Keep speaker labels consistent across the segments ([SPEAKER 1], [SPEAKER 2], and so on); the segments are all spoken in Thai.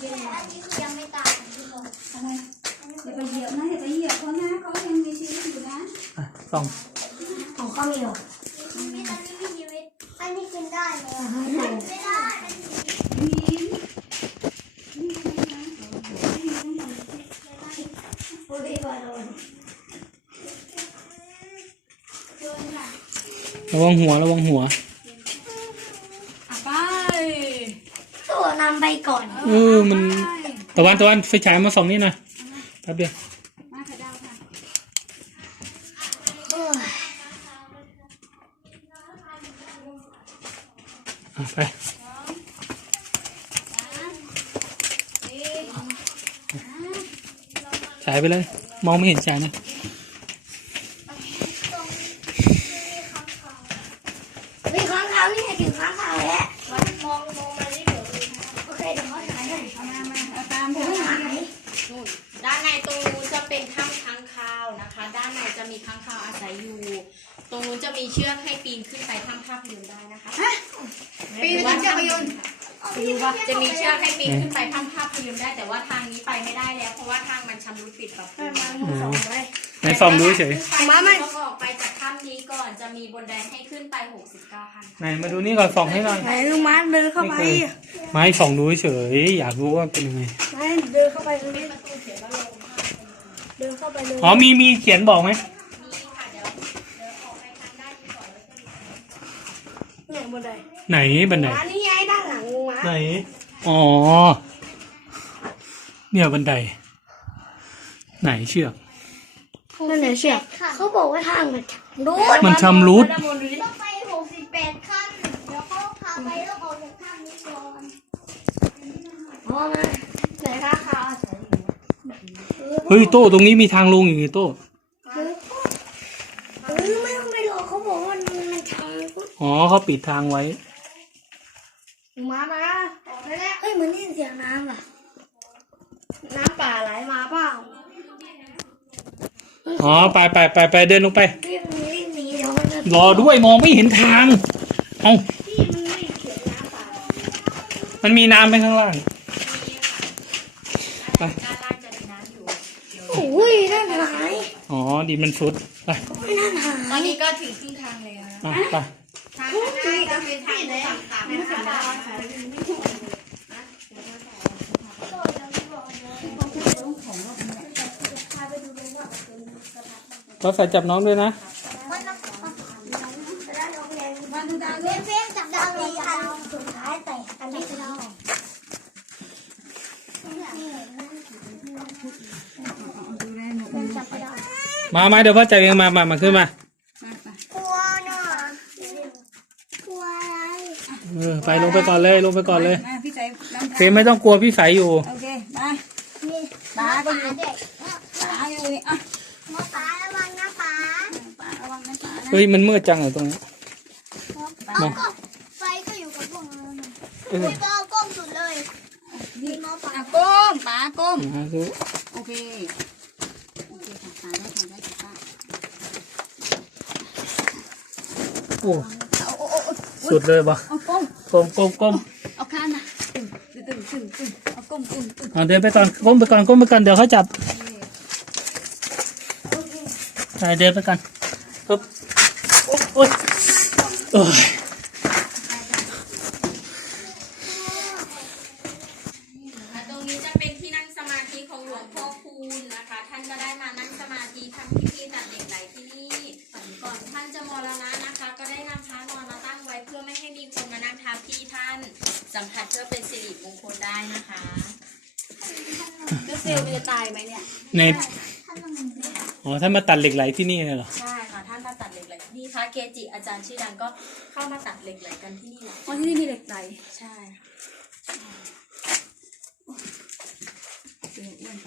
[SPEAKER 1] เย็น
[SPEAKER 2] อันนี้คือยังไม่ตายที่บอก
[SPEAKER 1] อะไรอย่าไปเหยียบนะอย่าไปเหยียบเขานะเขายังมีชีวิตอยู่นะ
[SPEAKER 3] อะสอง
[SPEAKER 2] ของเข้าวเหนียวชีวิตอันนี้มีชีวิตอันนี้กินได้ไหมไม่ได้อันนี้
[SPEAKER 1] ยิ้ม
[SPEAKER 2] โอ้ยบอล
[SPEAKER 3] ระวังหัวระวังหัว
[SPEAKER 1] อะไป
[SPEAKER 2] ตัวนำ ไปก่อน
[SPEAKER 3] เออมันตะวันตะวันไฟฉายมาส่องนี่หน่อยแป๊บเดียว
[SPEAKER 1] มาค่ะดาวค่ะ
[SPEAKER 2] โอ้ย
[SPEAKER 3] อะไปฉายไปเลย มองไม่เห็นฉายนะ
[SPEAKER 2] มีข้างขาวนี่ไงถึงข้างขาวแล้วมันมองมองมาที่เดี๋ยวโอเคเดี๋ยวเขาถ่ายให้
[SPEAKER 1] เอามามาเอาตาม
[SPEAKER 2] เดี๋ยว
[SPEAKER 1] เขา
[SPEAKER 2] เขา
[SPEAKER 1] หา
[SPEAKER 2] ถ่าย
[SPEAKER 4] นู่นด้านในตรงนู้นจะเป็นถ้ำค้างคาวนะคะ ด้านในจะมีค้างคาวอาศัยอยู่ ตรงนู้นจะมีเชือกให้ปีนขึ้นไปถ้ำภาพยนตร์ได้นะคะ
[SPEAKER 1] ปีนขึ้นจักรยาน
[SPEAKER 4] ดูว่า จะมีเชือกให้ปีนขึ้นไปถ้ำภาพยนตร์ได้ แต่ว่าทางนี้ไปไม่ได้แล้ว เพราะว่าทางมันชำรุดปิดปรับปรุง
[SPEAKER 3] อ๋อไหนส่องดูเฉย
[SPEAKER 4] มาไม่ต้องออกไปจากถ้ำนี้ก่อนจะมีบนไดให้ขึ้นไป69ขั้น
[SPEAKER 3] ไหนมาดูนี่ก่อนส่องให้หน่อย
[SPEAKER 2] ไหนลุงมาเดินเข้าไป
[SPEAKER 3] ไม่เคยไม่ส่องดูเฉย อยากรู้ว่าเป็นยังไง
[SPEAKER 2] ไม่เดินเข้าไปเลยเดินเข้าไปเลย
[SPEAKER 3] อ๋อมีมีเขียนบอกไหม
[SPEAKER 4] นี่ค่ะเดี๋ยวเดี๋ยวออกไปทางด้านนี้ก่อนแล้วก็มี
[SPEAKER 2] เนี่ยบนได
[SPEAKER 3] ไหนบันได
[SPEAKER 2] อันนี้ไงด้านหลังลุงมา
[SPEAKER 3] ไหน อ๋อ เนี่ยบันได ไหนเชือก
[SPEAKER 2] นั่นแหละเชือกเขาบอกว่าทางมันรูด
[SPEAKER 3] มันชำรุด
[SPEAKER 2] ต้องไปหกสิบแปดขั้นเดี๋ยวเขาพาไปแล้วออกจากถ้ำนี้ก่อนพอมาไหนคะคาอาศัยอยู่
[SPEAKER 3] เฮ้ยโต้ตรงนี้มีทางลงอย่างงี้โต้
[SPEAKER 2] เฮ้ยไม่ต้องไปรอเขาบอกว่ามันมันชัน
[SPEAKER 3] อ๋อเขาปิดทางไว้
[SPEAKER 2] มามาออกไปแล้ว เฮ้ยเหมือนได้ยินเสียงน้ำอะ น้ำป่าไหลมาเปล่า
[SPEAKER 3] อ๋อไปไปไปไปเดินลงไป
[SPEAKER 2] รีบหนีรีบหนีเดี๋ยวมันจะ
[SPEAKER 3] รอด้วยมองไม่เห็นทางเอา
[SPEAKER 2] พี่มันไม่เขียนน้ำป่า
[SPEAKER 3] มันมีน้ำไปข้างล่างไป
[SPEAKER 4] ด้านล่างจะมีน้ำอยู่
[SPEAKER 2] โอ้ยนั่นหาย
[SPEAKER 3] อ๋อดินมันซุดไป
[SPEAKER 2] ไม่นั่นหา
[SPEAKER 4] ตอยนนี้ก็ถึงครึ่งทางแล้ว
[SPEAKER 3] อะไป
[SPEAKER 4] ทางข้างหน้าจะเป็นทางต่างๆนะคะ
[SPEAKER 3] ก็ใส่จับน้องด้วยนะ
[SPEAKER 2] มันต้องจะได้ลงแรงมันดาวเลี้ยงเลี้ยงจับดาวเลยอันสุดท้ายแต่อันนี้จะดาวจับดาว
[SPEAKER 3] มามาเดี๋ยวพ่อจับเองมามามาขึ้นมา
[SPEAKER 2] กลัวน่ะกลัวอะไร
[SPEAKER 3] เออไปลงไปก่อนเลยลงไปก่อนเลย
[SPEAKER 1] มาพี่ใจน้ำ
[SPEAKER 3] เฟรมไม่ต้องกลัวพี่ใสยอยู่
[SPEAKER 1] โอเค ไป
[SPEAKER 2] นี่
[SPEAKER 1] ป๋าก็อยู่
[SPEAKER 2] เด็ก
[SPEAKER 1] ป๋าอยู่นี่อะ
[SPEAKER 2] มาป๋าระวังนะป๋า
[SPEAKER 1] ป๋าระวังนะป๋านะ
[SPEAKER 3] เฮ้ยมันมืดจังเหรอตรงนี้
[SPEAKER 2] เอาก็ไฟก็อยู่กับพวกเราน่ะ
[SPEAKER 3] เออ
[SPEAKER 2] พี่ก็เอากล้องสุดเลย
[SPEAKER 1] นี่อะก้มป๋าก้ม
[SPEAKER 3] หาดู
[SPEAKER 1] โอเค โอเคค่ะป๋าได้ค่ะได้ค่ะป๋า
[SPEAKER 3] โอ้
[SPEAKER 1] เอาโอ้โอ้โอ้
[SPEAKER 3] สุดเลยปะ
[SPEAKER 1] เอาก้ม
[SPEAKER 3] ก้มก้มก้ม
[SPEAKER 1] เอาข้างนะตึงตึงตึงตึงเอาก้มตึงตึง
[SPEAKER 3] เอาเดินไปก่อนก้มไปก่อนก้มไปก่อนเดี๋ยวเขาจับไปเดินไปก่อนปึ๊บโอ๊ยโอ๊ยโอ้ย
[SPEAKER 4] อะตรงนี้จะเป็นที่นั่งสมาธิของหลวงพ่อคูณนะคะ ท่านจะได้มานั่งสมาธิทำพิธีตัดเหล็กไหลที่นี่ก่อนท่านจะมรณะนะคะ ก็ได้นำพระนอนมาตั้งไว้เพื่อไม่ให้มีคนมานั่งทับที่ท่าน สัมผัสเพื่อเป็นสิริมงคลได้นะคะ
[SPEAKER 1] แล้วเซลล์มันจะตายไหมเนี่ย
[SPEAKER 3] ในอ๋อท่านมาตัดเหล็กไหลที่นี่เลยเหรอ
[SPEAKER 4] ใช่ เกจิอาจารย์ชื่อดังก็เข้ามาตัดเหล็กไหลกันที่นี่แหละ
[SPEAKER 1] อ๋อที่นี่มีเหล็กไหล
[SPEAKER 4] ใช่ค่ะ
[SPEAKER 1] เซลล์อ้วนไป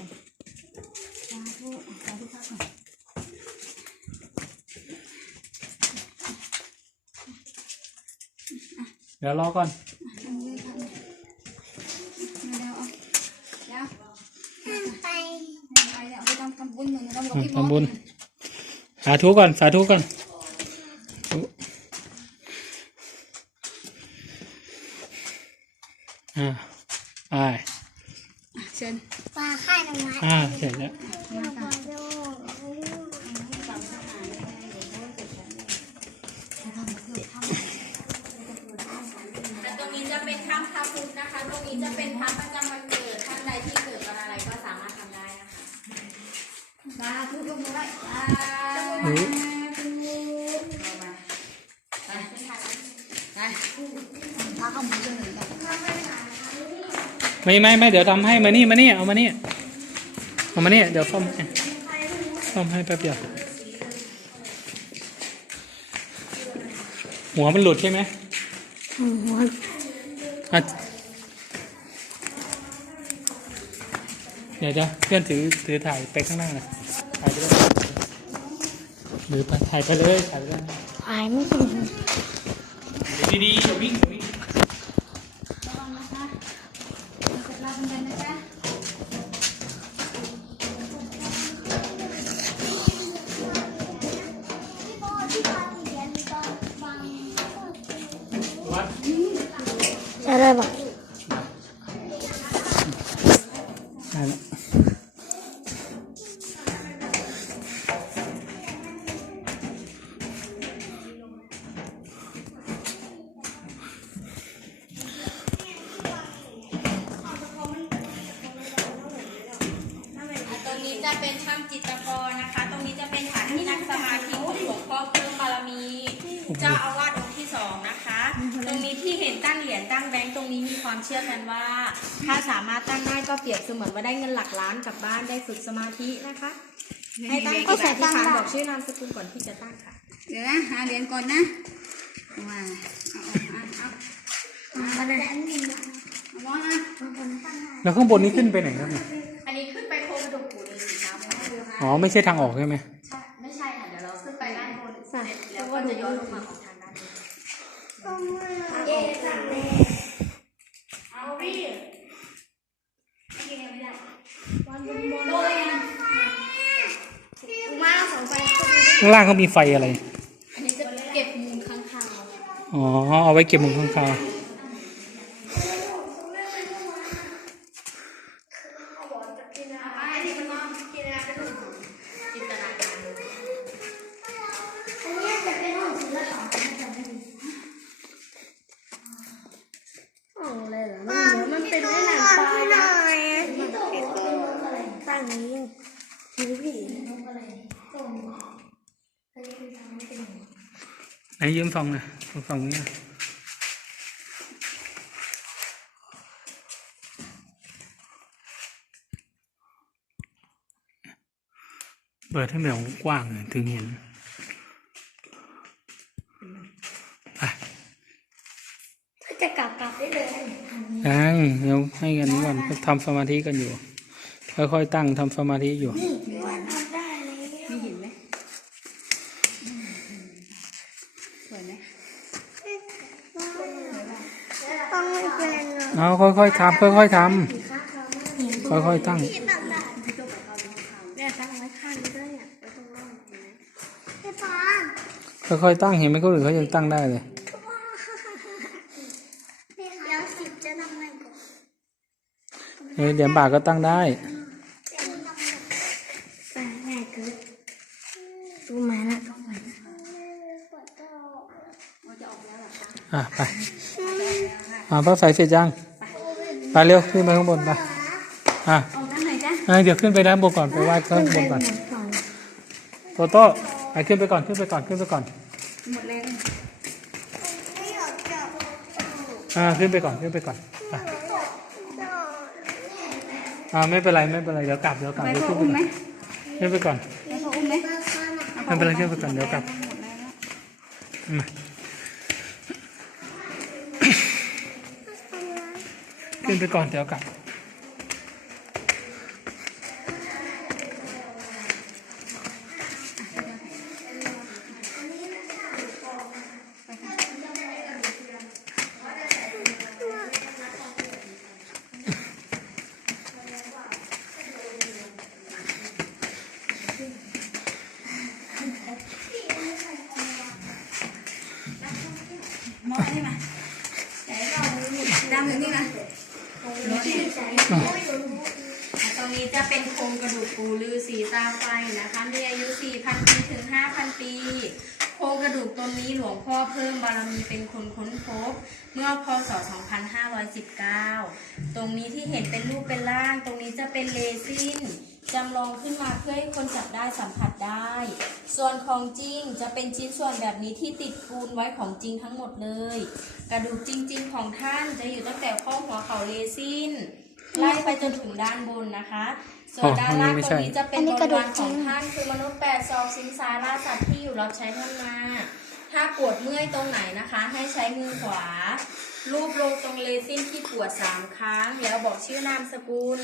[SPEAKER 1] สาธุสาธุค่ะก่อน
[SPEAKER 3] เดี๋ยวรอก่อน
[SPEAKER 1] อันนี้ค่ะมาแล้วเอาแล้ว
[SPEAKER 2] ไป
[SPEAKER 1] ไปแล้วเอาไปทำทำบุญหนึ่งเราบอก
[SPEAKER 3] อะ
[SPEAKER 1] พี่
[SPEAKER 3] ทำบุญ สาธุก่อน สาธุก่อนสาธุ อ่าไป
[SPEAKER 1] ชิญ
[SPEAKER 2] ปลาค่ายน้ำไม้
[SPEAKER 3] อ่าเสร็จแล้ว
[SPEAKER 2] ม
[SPEAKER 4] ไม่ไม่
[SPEAKER 3] ไม่เดี๋ยวทำให้มานี่มานี่เอามานี่เอามานี่เดี๋ยวซ่อมให้ซ่อมให้แป๊บเดียวหัวมันหลุดใช่ไหมอะเดี๋ยวจะเพื่อนถือถือถ่ายไปข้างหน้านะถ่ายไปเลยหรือไปถ่ายไปเลยถ่ายไปเลย
[SPEAKER 2] หายไม่ถึง
[SPEAKER 3] ดีๆอย่าวิ่งอย่าวิ่ง
[SPEAKER 4] ธินะคะ ให้ตั้งจิตอธิษฐานบอกชื่อนามสกุลก่อนที่จะตั้งค่ะ
[SPEAKER 1] เดี๋ยวนะหาเหรียญก่อนนะมาเอาเอาเอา
[SPEAKER 2] มาเลย
[SPEAKER 1] เอามอนนะ
[SPEAKER 3] แล้วข้างบนนี้ขึ้นไปไหนครับเนี่ย
[SPEAKER 4] อันนี้ขึ้นไปโคกระดูกปู่ฤาษีน้ำนะคะ
[SPEAKER 3] อ๋อไม่ใช่ทางออกใช่ไหม
[SPEAKER 4] ใช่ไม่ใช่ค่ะเดี๋ยวเราขึ้นไปด้านบนเสร็จแล้วก็จะย้อนลงมาของทางด้านนี้
[SPEAKER 2] เย้สั่งเลย
[SPEAKER 4] เอาพี่
[SPEAKER 2] โดยกูมาสองไป
[SPEAKER 3] ข้างล่างเขามีไฟอะไร
[SPEAKER 1] อันนี้จะเก็บมูลข้างคาว
[SPEAKER 3] อ๋อ เอาไว้เก็บมุมข้างคาว
[SPEAKER 4] จินตนาการดู
[SPEAKER 2] อันนี้จะเป็นห้องศิลปะห้องอะไรเหรอมันเป็นแม่น้ำปลายนะตั้งนี้ผีผีตรง
[SPEAKER 3] ไหนยืมส่องหนะส่องนี้นะเปิดให้แบบกว้างเลยถึงเห็นไป
[SPEAKER 2] จะกลับกลับได้เลย
[SPEAKER 3] ยังเดี๋ยวให้กันนี้ก่อนทำสมาธิกันอยู่ ค่อยๆตั้งทำสมาธิอยู่
[SPEAKER 2] วันทำได้เลย
[SPEAKER 1] มีหินไหมสวยไหม
[SPEAKER 2] ต้องไม่ เป็นเลย
[SPEAKER 3] เอาค่อยๆทำค่อยๆทำค่อยๆตั้ง
[SPEAKER 2] ที่ต่างด่านเนี่ยตั้งไว้ข้างนี้ด้วยเนี่ยไว้ตรงร่องเห็นไหมพี่ปาน
[SPEAKER 3] ค่อยๆตั้งเห็นไหมคนอื่นเขายังตั้งได้เลย
[SPEAKER 2] พี่คะแล้วสิบจะทำไงก่อน
[SPEAKER 3] เออเหรียญบาทก็ตั้งได้
[SPEAKER 2] แต่แม่เกิดดูมาแล้วต้องไป
[SPEAKER 3] อะไปมาพระไฟเสร็จยัง ไปเร็วขึ้นไปข้างบนไปอะ
[SPEAKER 1] เอาด้านไหนจ๊ะ
[SPEAKER 3] อะเดี๋ยวขึ้นไปด้านบนก่อนไปไหว้ข้างบนก่อนโตโต้ไปขึ้นไปก่อนขึ้นไปก่อนขึ้นไปก่อน
[SPEAKER 1] หมดแรง
[SPEAKER 3] อ่าขึ้นไปก่อนขึ้นไปก่อนไปอ่าไม่เป็นไรไม่เป็นไรเดี๋ยวกลับเดี๋ยวกลับ
[SPEAKER 1] ไป
[SPEAKER 3] เดี๋ยว
[SPEAKER 1] พ่อ
[SPEAKER 3] ขึ้นไป
[SPEAKER 1] อุ้มไหม
[SPEAKER 3] ก่อนขึ้นไปก่อน
[SPEAKER 1] ไปพ่ออุ้มไหม
[SPEAKER 3] ไม่เป็นไรขึ้นไปก่อนเดี๋ยวกลับม ขึ้นไปก่อนเดี๋ยวกลับ
[SPEAKER 1] มองอันนี้มาดำอยู่นี่นะ
[SPEAKER 4] ตรงนี้จะเป็นโครงกระดูกปูลือสีตาไฟนะคะ มีอายุ 4,000 ปีถึง 5,000 ปี ครงกระดูกตรงนี้หลวงพ่อเพิ่มบารมีเป็นคนค้นพบ เมื่อพศ 2519 ตรงนี้ที่เห็นเป็นรูปเป็นร่าง ตรงนี้จะเป็นเลซินจำลองขึ้นมาเพื่อให้คนจับได้สัมผัสได้ ส่วนของจริงจะเป็นชิ้นส่วนแบบนี้ที่ติดปูนไว้ของจริงทั้งหมดเลย กระดูกจริง ๆ ของท่านจะอยู่ตั้งแต่ข้อหัวเข่าเลซินไล่ไปจนถึงด้านบนนะคะ ส่วนด้านล่างตรงนี้จะเป็นบริวารของท่านคือมนุษย์แปดศอกสิงสาราสัตว์ที่อยู่รับใช้ท่านมา ถ้าปวดเมื่อยตรงไหนนะคะ ให้ใช้มือขวา ลูบลงตรงเลซินที่ปวดสามครั้ง แล้วบอกชื่อนามสกุล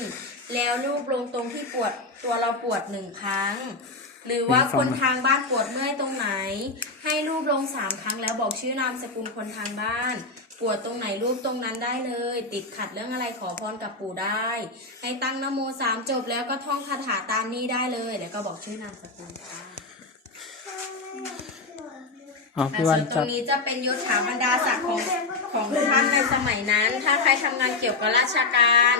[SPEAKER 4] แล้วลูบลงตรงที่ปวดตัวเราปวดหนึ่งครั้ง หรือว่าคนทางบ้านปวดเมื่อยตรงไหน ให้รูปลงสามครั้งแล้วบอกชื่อนามสกุลคนทางบ้าน ปวดตรงไหนรูปตรงนั้นได้เลย ติดขัดเรื่องอะไรขอพรกับปู่ได้ ให้ตั้งนโมสามจบแล้วก็ท่องคาถาตามนี้ได้เลย แล้วก็บอกชื่อนามสกุลค่ะ
[SPEAKER 3] อ๋อ
[SPEAKER 4] แต่
[SPEAKER 3] พี่
[SPEAKER 4] ส่
[SPEAKER 3] วั
[SPEAKER 4] วนนตร
[SPEAKER 3] จับ
[SPEAKER 4] งนี้จะเป็นยศถาบรรดาศักดิ์ของของท่านในสมัยนั้น ถ้าใครทำงานเกี่ยวกับราชการ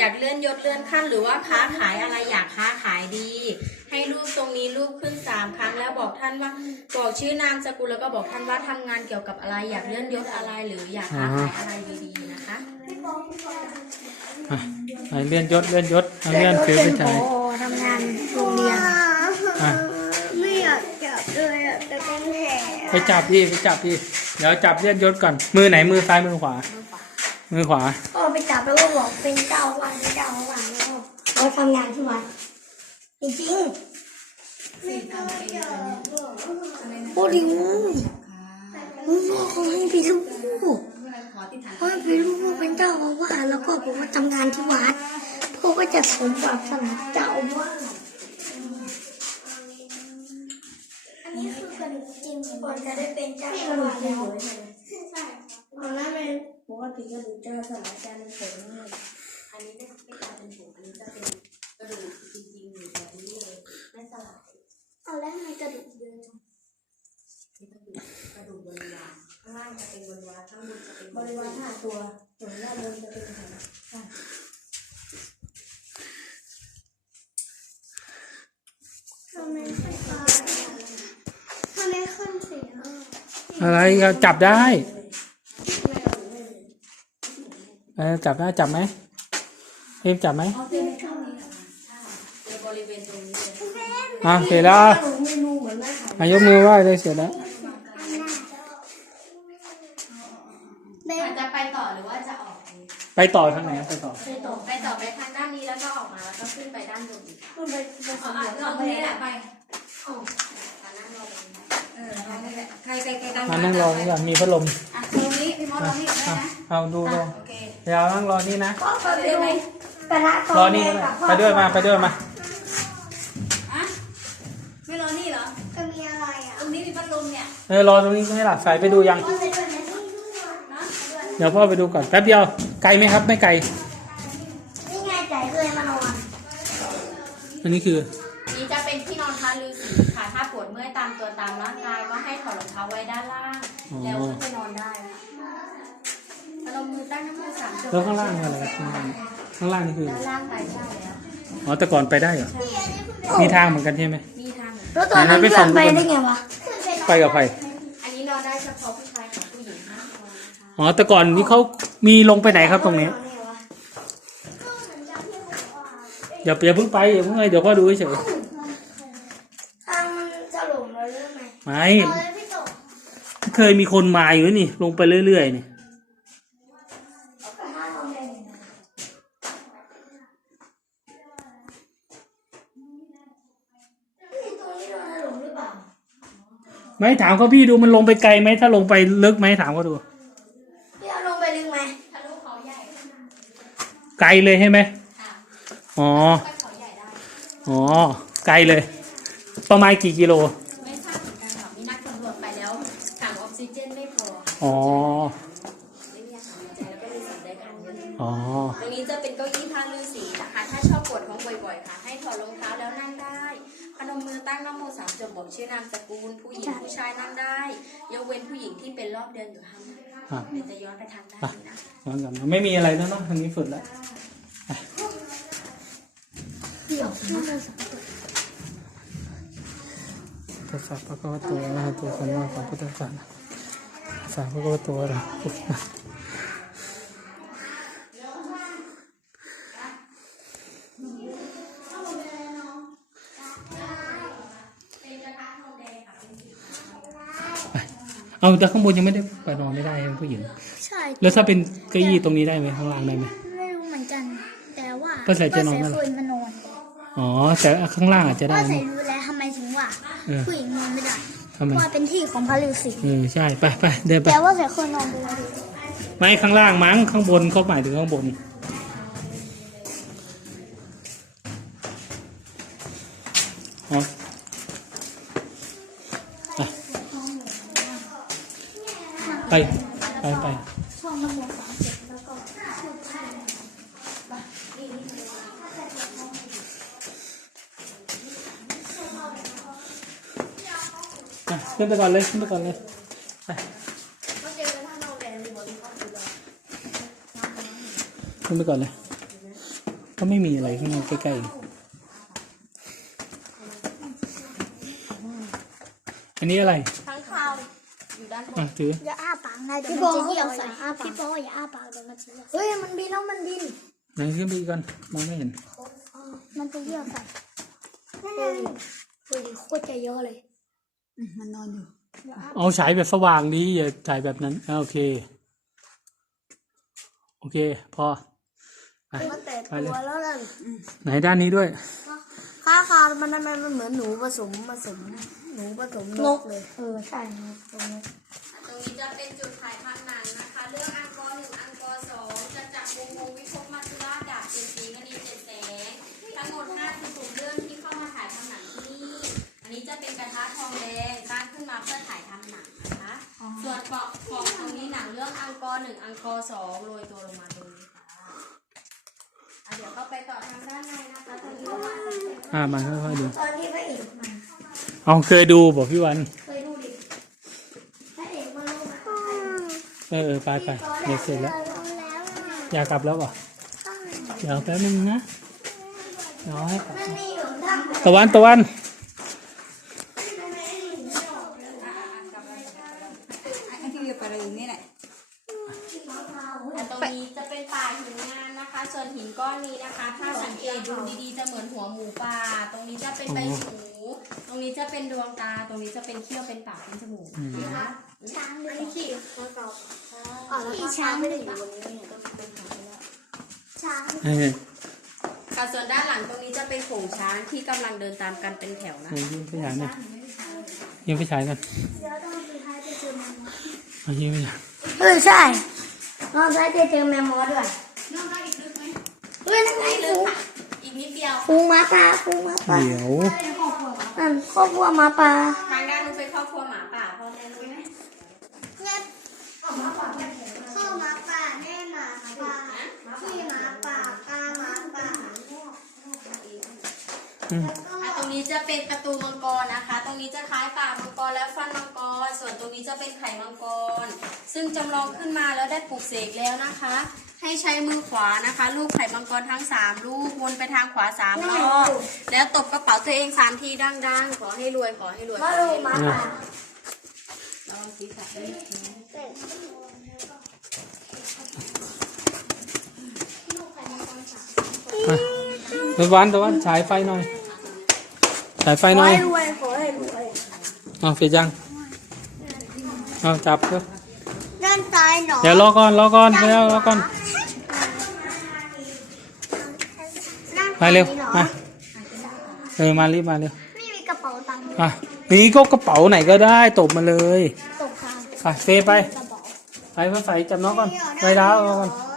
[SPEAKER 4] อยากเลื่อนยศเลื่อนขั้นหรือว่าค้าขายอะไรอยากค้าขายดี ให้รูปตรงนี้รูปขึ้นสามครั้งแล้วบอกท่านว่าบอกชื่อนามสกุลแล้วก็บอกท่านว่าทำงานเกี่ยวกับอะไร อยากเลื่อนยศอะไรหรืออยากค้าขายอะไรดีๆนะคะ
[SPEAKER 3] อะไหนเลื่อนยศเลื่อนยศเอาเลื่อนถือไปจ่าย
[SPEAKER 2] ทำงานโรงเรียน
[SPEAKER 3] อะ
[SPEAKER 2] ไม่อยากจับเลยอะแต่เป็นแผล
[SPEAKER 3] ไปจับดิไปจับดิเดี๋ยวจับเลื่อนยศก่อนมือไหนมือซ้ายมือขวามือ ขวา
[SPEAKER 2] ก็ไปจับแล้วก็บอกเป็นเจ้าวันเป็นเจ้าวันแล้วก็เราทำงานที่วัดจริงๆไม่เคยจับโอ้ดิงูเขาให้ไปรู้ให้ไปรู้ว่าเป็นเจ้าอาวาสแล้วก็บอกว่าทำงานที่วัดพวกก็จะสมบัติสมัครเจ้าอาวาสอันนี้คือกระดูกจริงก่อนจะได้เป็นเจ้าอาวาสแล้ว ใช่ตอนนั้นเป็น
[SPEAKER 4] ปกติกระดูกจะสลายการเป็นผงอันนี้ไม่ไม่กลายเป็นผงอันนี้จะเป็นกระดูกจริงๆอยู่แบบนี้เลยไม่สลาย
[SPEAKER 2] เอาแล้วทำไมกระดูกเยอะจัง
[SPEAKER 4] เป็นกระดูกกระดูกบริวารข้างล่างจะเป็นบริวารข้างบนจะเป็น
[SPEAKER 2] บริวารห้าตัวส่วนด้านบนจะเป็นแผลทำไมขึ้นฟ้าทำไมขึ้นสีอะ
[SPEAKER 3] อะไรก็จับได้ เออจับได้จับไหมเอ็มจับไหม
[SPEAKER 4] เป็นบริเวณตรงนี้เลย
[SPEAKER 3] อะเสร็จแล้ว
[SPEAKER 2] ไม่รู้เหมือนแม่ค่ะ
[SPEAKER 3] อะยกมือไหว้เลยเสร็จแล้ว
[SPEAKER 4] อาจจะไปต่อหรือว่าจะออกเอง
[SPEAKER 3] ไปต่อทางไหนไปต่อ
[SPEAKER 4] ไปต่อไปต่อไปทางด้านนี้แล้วก็ออกมาแล้วก็ขึ้นไปด้านบนอีก
[SPEAKER 2] คุณไปไป
[SPEAKER 4] อ๋อ
[SPEAKER 2] สำร
[SPEAKER 4] อะ
[SPEAKER 2] วจ
[SPEAKER 4] ลองตรงนี้แหละไป
[SPEAKER 2] อ๋อ
[SPEAKER 4] มานั่งรอตรงนี้เออลองนี่แหละใครใครใครตั้ง
[SPEAKER 3] มานั่งรอนี่ก่อนมีพัดลม
[SPEAKER 4] อะต รงนี้พี่มดตรงนี้ได้
[SPEAKER 3] อะ
[SPEAKER 4] นะ
[SPEAKER 3] เอาดูล
[SPEAKER 4] อะ
[SPEAKER 3] ง
[SPEAKER 4] โอเค
[SPEAKER 3] เดี๋ยวนั่งรอนี่นะ
[SPEAKER 2] ก็ไปดูกระทะต
[SPEAKER 3] ร
[SPEAKER 2] อ
[SPEAKER 3] อนนี่
[SPEAKER 2] แม่
[SPEAKER 3] ก็ได้
[SPEAKER 2] กับพ่อ
[SPEAKER 3] ไปด้วยมาไปด้วยมา
[SPEAKER 4] อะไม่รอนี่เหรอ
[SPEAKER 2] จะมีอะไรอะ
[SPEAKER 4] ตรงนี้มีพัดลมเนี่ย
[SPEAKER 3] เออรอตรงนี้ไม่หลับสายไปดูยัง
[SPEAKER 2] ก็ไปด้วยนะ
[SPEAKER 3] เดี๋ยวพ่อไปดูก่อนแป๊บเดียวไกลไหมครับไม่ไกล
[SPEAKER 2] นี่ไงใจเลยมานอน
[SPEAKER 3] อันนี้คือ
[SPEAKER 4] เท้าไว้ด้านล่างแล้วขึ้นไปนอนได้ค่ะพนมมือตั้งน้ำมือสามจบ
[SPEAKER 3] แล้วข้างล่างนี่อะไรครับข้างล่างข้างล่างนี่คือ
[SPEAKER 4] ด้านล่างไปได้แล้ว
[SPEAKER 3] อ๋อแต่ก่อนไปได้เหรอมีทางเหมือนกันใช่ไหม
[SPEAKER 4] มีทางเหมือนกัน
[SPEAKER 2] แล้วตอนนั้น
[SPEAKER 3] ไหนๆไป
[SPEAKER 2] เพื่
[SPEAKER 3] ส่
[SPEAKER 2] องน
[SPEAKER 3] ดู
[SPEAKER 2] ไป
[SPEAKER 3] ก่อน
[SPEAKER 2] ได้ไงวะ
[SPEAKER 3] ไปกับใคร
[SPEAKER 4] อันนี้นอนได้เฉพาะผู้ชายกับผู้หญิงห้ามนอนนะคะ
[SPEAKER 3] อ๋อแต่ก่อนนี่เขามีลงไปไหนครับตรงนี้อย่าอย่าเพิ่งไปอย่าเพิ่งไปเดี๋ยวพ่อดูเฉย
[SPEAKER 2] ทางมันจะหลงเราเรื่องไหม
[SPEAKER 3] ๆไม่
[SPEAKER 2] เอาเลยพี่โต
[SPEAKER 3] เคยมีคนมาอยู่นี่ ลงไปเรื่อยๆนี่
[SPEAKER 2] เอากระทะลงเลยนี่ตรงนี้เราหลงหรือเปล่า
[SPEAKER 3] ไม่ถามเขาพี่ดูมันลงไปไกลไหมถ้าลงไปลึกไหมถามเขาดู
[SPEAKER 2] พี่เอาลงไปลึกไหม
[SPEAKER 4] ทะลุเขาใหญ่
[SPEAKER 3] ไกลเลยใช่ไหม
[SPEAKER 4] ค่ะ
[SPEAKER 3] อ๋อ
[SPEAKER 4] ไปเขาใหญ่ได้
[SPEAKER 3] อ๋อไกลเลย ประมาณกี่กิโล
[SPEAKER 4] ยกเว้นผู้หญิงที่เป็นรอบเดือนอยู่ห้ามนั่ง
[SPEAKER 3] อะ
[SPEAKER 4] เดี๋ยวจะย้อนไปทางด้านนี้นะ
[SPEAKER 3] ย้อนกลับมาไม่มีอะไรแล้วเนาะทางนี้ฝึกแล้วตัสสะภะคะวะโตอะระหะโตสัมมาสัมพุทธัสสะตัสสะภะคะวะโตอะระหะโตสัมมา เอาแต่ข้างบนยังไม่ได้ไปนอนไม่ได้ให้ผู้หญิง
[SPEAKER 1] ใช่
[SPEAKER 3] แล้วถ้าเป็นเก้าอี้ตรงนี้ได้ไหมข้างล่างได้ไหม
[SPEAKER 1] ไม่รู้เหมือนกัน แต่ว่า
[SPEAKER 3] ป้าใส่จะนอน
[SPEAKER 1] ป้า
[SPEAKER 3] เมื่อไหร่
[SPEAKER 1] ใส่เคยมานอน
[SPEAKER 3] อ๋อแต่ข้างล่างอาจจะได้
[SPEAKER 1] ว่า
[SPEAKER 3] นะ
[SPEAKER 1] ใส่รู้แล้วทำไมถึงว่า
[SPEAKER 3] เออ
[SPEAKER 1] ผู้หญิงนอนไม่ได้
[SPEAKER 3] ทำไม
[SPEAKER 1] ว่าเป็นที่ของพระฤาษี
[SPEAKER 3] เออใช่ไปไปเดินไป
[SPEAKER 1] แต่ว่าใส่เคยนอนไปแล้วดิ
[SPEAKER 3] ไม่ข้างล่างมั้งข้างบนเขาหมายถึงข้างบน อ๋อ ไป ไปไป
[SPEAKER 1] ช่องมันหมดสามสิบแล้วก็
[SPEAKER 3] อะขึ้นไปก่อนเลยขึ้นไปก่อนเลยไปขึ้นไปก่อนเลย ก็ไม่มีอะไรข้างในใกล้ๆ อันนี้อะไร
[SPEAKER 4] ทั้งคาวอยู่ด้านบน
[SPEAKER 3] อะถือ
[SPEAKER 1] อย่าอ้าปากนะเดี๋ยวมันจะเยี่ยวใส่พี่โป้อย่าอ้าปากเดี๋ยวมันจะเยี่ยว
[SPEAKER 2] เฮ้ยมันบินแล้วมันบิน
[SPEAKER 3] ไหนขึ้นไปอีกก่อนมองไม่เห็น
[SPEAKER 1] มันจะเยี่ยวใส่
[SPEAKER 2] เฮ้ยเฮ้ยโคตรจะเยอะเลย
[SPEAKER 1] มันนอนอยู่
[SPEAKER 3] เอาฉายแบบสว่างดีอย่าฉายแบบนั้นอะโอเค โอเค พอ ไป
[SPEAKER 2] มันแต่
[SPEAKER 3] ไปเลย
[SPEAKER 2] ตัวแล้วนั่น
[SPEAKER 3] ไหนด้านนี้ด้วย
[SPEAKER 2] ข้าคามันทำไมมันเหมือนหนูผสมผสมหนูผสมนกเลย
[SPEAKER 1] เออใช่นกตรงนี้
[SPEAKER 4] ตรงนี้ จะเป็นจุดถ่ายทำหนังนะคะ เรื่องอังกอร์หนึ่งอังกอร์สองจะจับวงวงวิภพมัจจุราชดาบเจนสีกนีเจ็ดแสงทั้งหมด56เรื่องที่เข้ามาถ่ายทำหนังที่นี่ อันนี้จะเป็นกระทะทองแดงสร้างขึ้นมาเพื่อถ่ายทำหนังนะคะ ส่วนเกาะของตรงนี้หนังเรื่องอังกอร์หนึ่งอังกอร์สองโรยตัวลงมาตรงนี้ค่ะอะเดี๋ยวก็ไปต่อทางด้านในนะคะตอนนี้เรามา
[SPEAKER 3] อ่ามาค่อยๆดู
[SPEAKER 2] ตอนที่พระเอกมา
[SPEAKER 3] เอาเคยดูบอกพี่วัน
[SPEAKER 2] เคยดูดิพระเอกมาลงมา
[SPEAKER 3] เออเออไปไปเดี๋ยวเสร็จแล้ว อยากกลับแล้วเหรอเดี๋ยวแป๊บนึงนะเดี๋ยวให้กลับ
[SPEAKER 2] มันมีอยู่ทาง
[SPEAKER 3] ตะวันตะวัน
[SPEAKER 5] อันที่เรียกไปอะไรอย่างนี้แหละ
[SPEAKER 4] แต่ตรงนี้จะเป็นป่าหินงานนะคะ ส่วนหินก้อนนี้นะคะ ถ้าสังเกตดูดีๆ จะเหมือนหัวหมูป่า ตรงนี้จะเป็นใบหู ตรงนี้จะเป็นดวงตา ตรงนี้จะเป็นเขี้ยว เป็นปาก เป็นจมูกนะคะ
[SPEAKER 1] ช้าง
[SPEAKER 2] อันนี้ขี้ข้าเก่าอ๋อแล้ว
[SPEAKER 1] พี่
[SPEAKER 2] ข้า
[SPEAKER 1] ช้าง
[SPEAKER 2] ไม่
[SPEAKER 1] ไม่
[SPEAKER 2] ได้
[SPEAKER 1] ได้
[SPEAKER 2] อ
[SPEAKER 1] อยู่ยู่
[SPEAKER 2] บนนี้เนี่ยต้องเป็นหางไปแล้ว
[SPEAKER 1] ช้าง
[SPEAKER 3] เออ
[SPEAKER 4] ค่ะส่วนด้านหลังตรงนี้จะเป็นโขงช้างที่กำลังเดินตามกันเป็นแถวนะ
[SPEAKER 3] เออยิงไปฉายหน่อยยิงไปฉายกัน
[SPEAKER 1] เดี๋ยวต้องสุดท้ายไปเจอมัน
[SPEAKER 3] เอายิงไปฉาย
[SPEAKER 2] เออใช่น้องชายจะเจอแมมมอสด้วยเฮ้ยนั่นไงฟูง
[SPEAKER 4] อีกนิดเดียว
[SPEAKER 2] ฟูงหมาป่าฟูงหมาป่า
[SPEAKER 3] เดี๋ยว
[SPEAKER 2] นั่นครอบครัวหมาป่า
[SPEAKER 4] ทางด้านนู้นเป็นครอบครัวหมาป่าพ่อแม่รู้ไหม
[SPEAKER 1] เข้าหมาป่าแม่หมาป่าพี่หมาป่ากาหมาป่า
[SPEAKER 3] อืม
[SPEAKER 4] อะตรงนี้จะเป็นประตูมังกรนะคะ ตรงนี้จะคล้ายปากมังกรและฟันมังกร ส่วนตรงนี้จะเป็นไข่มังกร ซึ่งจำลองขึ้นมาแล้วได้ปลูกเสกแล้วนะคะ ให้ใช้มือขวานะคะลูกไข่มังกรทั้งสามลูกวนไปทางขวาสามรอบแล้วตบกระเป๋าตัวเองสามทีดังๆ ขอให้รวยขอให้รวยขอ
[SPEAKER 2] มา
[SPEAKER 4] ให้
[SPEAKER 2] ดู
[SPEAKER 4] รวย
[SPEAKER 2] หมาป่า
[SPEAKER 4] ลองสีสันนิดนึง
[SPEAKER 3] อะตะวันตะวันฉายไฟหน่อย ฉายไฟหน่อย
[SPEAKER 2] ให้รวยขอให้รวย
[SPEAKER 3] เอาเสร็จยังเอาจับเถอะ
[SPEAKER 1] ด้านซ้ายหนอ
[SPEAKER 3] เดี๋ยวรอก่อนรอก่อนเดี๋ยวรอก่อนมาเร็วมาเออมารีบมาเร็ว
[SPEAKER 1] ไม่มีกระเป๋าตังค์
[SPEAKER 3] อะนี่ก็กระเป๋าไหนก็ได้ตบมาเลย
[SPEAKER 1] ตกค้าง
[SPEAKER 3] ไปเฟไป
[SPEAKER 1] กระเป๋า
[SPEAKER 3] ไปเพื่อใส่จับน้องก่อนไปดาวรอก่อน
[SPEAKER 1] อ๋อ